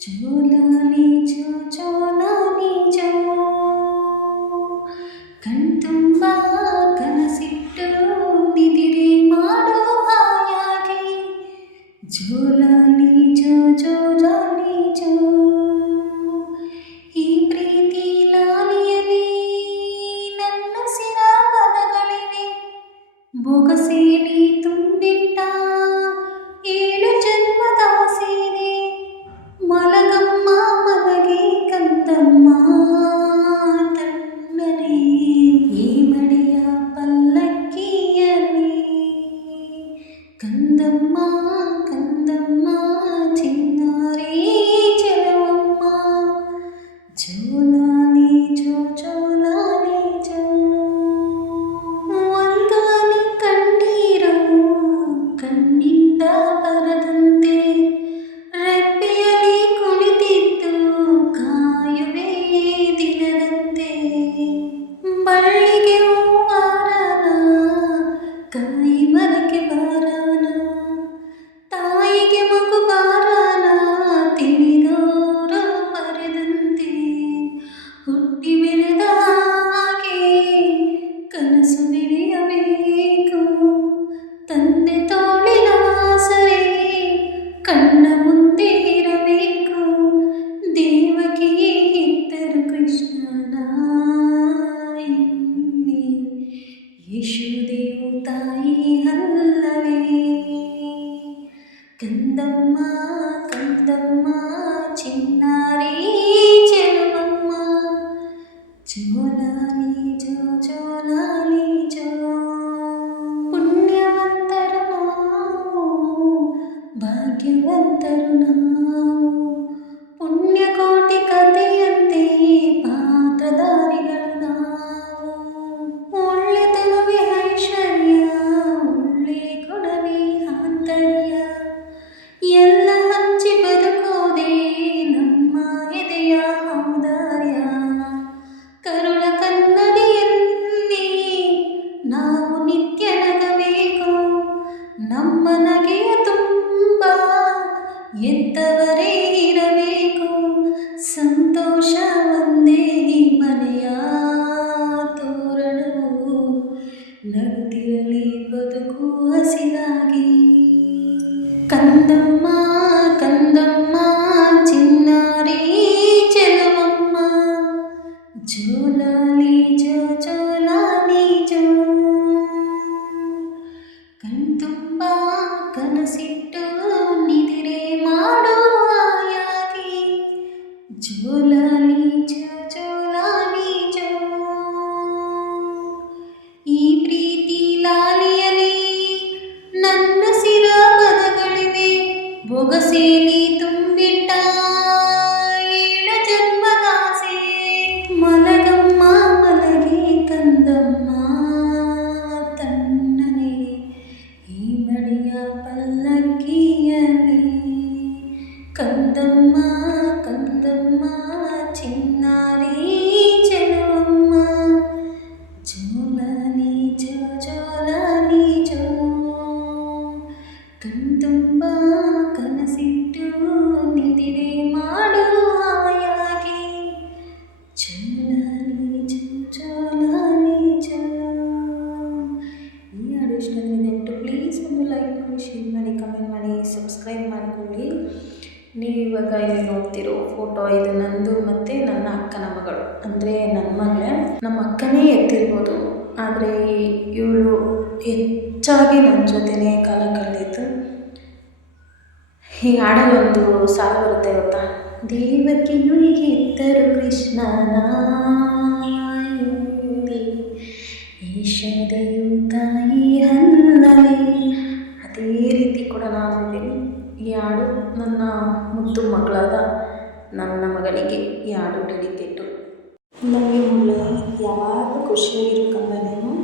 ಚೋಲಾಲಿ ಚೋ ಚೋಲಾಲಿ ಚೋ ಕಣ್ತುಂಬ ಕನಸಿಟ್ಟು ನಿದಿರೆ ಮಾಡೋ ಹಾಯಾಗಿ ಜೋಲಾಲಿ ಚೋ ಜೋಲಾಲಿ ಚೋ ಈ ಪ್ರೀತಿ ಲಾಲಿಯಲಿ ನನ್ನ ಸಿರ ಪದಗಳಿವೆ ಬೊಗಸೇಲಿ ತುಂಬಿಟ್ಟ ಏಳು ಜನ್ಮದ ಸೇನೆ ಮಲಗಮ್ಮ ಮಲಗೆ ಕಂದಮ್ಮ ತಣ್ಣನೆ ಈ ಮಡಿಯ ಪಲ್ಲಕ್ಕಿಯಲ್ಲಿ ಕಂದಮ್ಮ ಕಂದಮ್ಮ ಚಿನ್ನಾರಿ ಚೆಲುವಮ್ಮ ಜೋಲಾಲಿ ಜೋ ಜೋಲಾಲಿ ಜೋ ಒಂದಾನಿ ಕಣ್ಣೀರು ಕಣ್ಣಿಂದ ಬರದಂತೆ ರೆಪ್ಪೆಯಲ್ಲಿ ಕುಳಿತಿದ್ದು ಕಾಯುವೆ ದಿನದಂತೆ ಬಳ್ಳಿಗೆ ಹೂವಾರನ ಕಾಯಿ ಮರಕ್ಕೆ ಬಾರನ ತಾಯಿಗೆ ಮಗು ಬಾರನ ತಿಳಿದೋರು ಮರೆದಂತೆ ಹುಟ್ಟಿ ಬೆಳೆದ ಹಾಗೆ ಕನಸು ಬೆಳೆಯಬೇಕು ತಂದೆ ತೋಳಿನ ಸರಿ ಕಣ್ಣ ಮುಂದೆ ಇರಬೇಕು ದೇವಕಿಯೇ ಇದ್ದರು ಕೃಷ್ಣನ ಇಲ್ಲಿ ಯಶೋದೆಯು ತಾಯಿ ಅಲ್ಲವೇ ಕಂದಮ್ಮ ಕಂದಮ್ಮ ಚಿನ್ನಾರಿ ಚೆಲುವಮ್ಮ ಜೋಲಾಲಿ ಜೋ ಜೋಲಾಲಿ ಜೋ ಪುಣ್ಯವಂತರು ನಾವು ಭಾಗ್ಯವಂತರು ನಾವು ಪುಣ್ಯಕೋಟಿ ಕಥೆಯಂತೆ ಪಾತ್ರಧಾರಿಗಳು ನಾವು ಒಳ್ಳೆತನವೇ ಐಶ್ವರ್ಯ ಒಳ್ಳೆ ಕೊಡವೇ ಆಂತರ್ಯ ಎಲ್ಲ ಹಂಚಿ ಬದುಕೋದೇ ನಮ್ಮ ಎದೆಯ ಔದಾರ್ಯ ಕರುಳ ಕನ್ನಡಿಯಲ್ಲಿ ನಾವು ನಿತ್ಯ ನಗಬೇಕು ನಮ್ಮ ನಗೆಯ ತುಂಬ ಎತ್ತವರೇ ಇರಬೇಕು ಸಂತೋಷ ಒಂದೇ ಈ ಮನೆಯ ತೋರಣವು ನಗುತ್ತಿರಲಿ ಬದುಕು ಹಸಿರಾಗಿ ಕಂದಮ್ಮ ಕಂದಮ್ಮ ಚಿನ್ನಾರಿ ಚೆಲುವಮ್ಮ ಜೋಲಾಲಿ ಜೋ ಜೋಲಾಲಿ ಜೋ ಕಣ್ತುಂಬ ಕನಸಿಟ್ಟು ನಿದಿರೆ ಮಾಡೋ ಹಾಯಾಗಿ ಜೋಲಾಲಿ ಜೋ ಜೋಲಾಲಿ ಜೋ ಈ ಪ್ರೀತಿ ಲಾಲಿಯಲಿ ನನ್ನ ಸಿರ ಪದಗಳಿವೆ ಬೊಗಸೇಲಿ ತುಂಬಿಟ್ಟ ಏಳು ಜನ್ಮದಾಸೆ ಮಲಗಮ್ಮ ಮಲಗೆ ಕಂದಮ್ಮ ತಣ್ಣನೆ ಈ ಮಡಿಯ ಪಲ್ಲಕ್ಕಿಯಲ್ಲಿ ಕಂದಮ್ಮ ಕಂದಮ್ಮ ಚಿನ್ನಾರಿ ಚೆಲುವಮ್ಮ ಜೋಲಾಲಿ ಜೋ ಜೋಲಾಲಿ ಜೋ ಕಣ್ತುಂಬ ಕನಸಿಟ್ಟು ನಿದಿರೆ ಮಾಡೋ ಹಾಯಾಗಿ ಜೋಲಾಲಿ ಜೋ ಜೋಲಾಲಿ ಜೋ ಈ ಹಾಡು ಇಷ್ಟ ಆದರೆ ದಯವಿಟ್ಟು ಪ್ಲೀಸ್ ಒಂದು ಲೈಕ್ ಮಾಡಿ ಶೇರ್ ಮಾಡಿ ಕಮೆಂಟ್ ಮಾಡಿ ಸಬ್ಸ್ಕ್ರೈಬ್ ಮಾಡಿಕೊಳ್ಳಿ ನೀವು ಇವಾಗ ಇಲ್ಲಿ ನೋಡ್ತಿರೋ ಫೋಟೋ ಇದು ನಂದು ಮತ್ತು ನನ್ನ ಅಕ್ಕನ ಮಗಳು ಅಂದರೆ ನನ್ನ ಮಗಳೇ ನಮ್ಮ ಅಕ್ಕನೇ ಎತ್ತಿರ್ಬೋದು ಆದರೆ ಇವಳು ಹೆಚ್ಚಾಗಿ ನನ್ನ ಜೊತೆನೇ ಕಾಲ ಕಳೆದಿತ್ತು ಈ ಹಾಡಲ್ಲಿ ಒಂದು ಸಾಲು ಬರುತ್ತೆ ಗೊತ್ತಾ ದೇವಕಿಯು ಇದ್ದರು ಕೃಷ್ಣನ ಇಲ್ಲಿ ಯಶೋದೆಯು ತಾಯಿ ಅಲ್ಲವೇ ಅದೇ ರೀತಿ ಕೂಡ ನಾನು ಇದ್ದೀನಿ ಈ ಹಾಡು ನನ್ನ ಮುದ್ದು ಮಗಳಾದ ನನ್ನ ಮಗಳಿಗೆ ಈ ಹಾಡು ಡೆಡಿಕೇಟು ನನಗೆ ಯಾವಾಗ ಖುಷಿಯಾಗಿರ್ಬೇಕಂದ್ರೆ ನೀನು